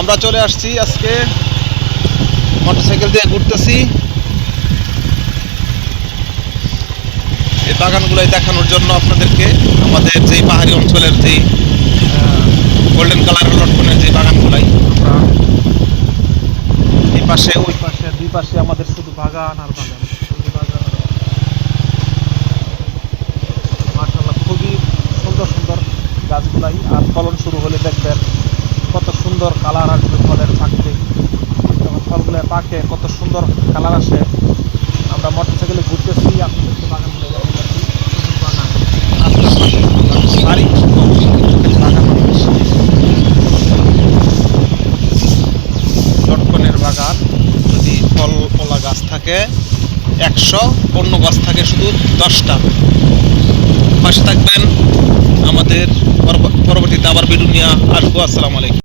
আমরা চলে আসছি আজকে মোটরসাইকেল দিয়ে ঘুরতেছি। এই বাগানগুলোই দেখানোর জন্য আপনাদেরকে আমাদের যেই পাহাড়ি অঞ্চলের যেই গোল্ডেন কালারের লটকনের যে বাগানগুলাই। এই পাশে, ওই পাশে, দুই পাশে আমাদের শুধু বাগান আর বাগান। খুবই সুন্দর সুন্দর আর ফলন শুরু হলে দেখবেন কত সুন্দর কালার পাকে, কত সুন্দর কালার আসে। আমরা মোটরসাইকেলে ঘুরতেছি আপনাদেরকে শুধু বাগান। যদি ফল ফলা গাছ থাকে, একশো অন্য গাছ থাকে শুধু দশটা। পাশে থাকবেন আমাদের পরবর্তীতে আবার ভিডিও আসব, আসসালামু আলাইকুম।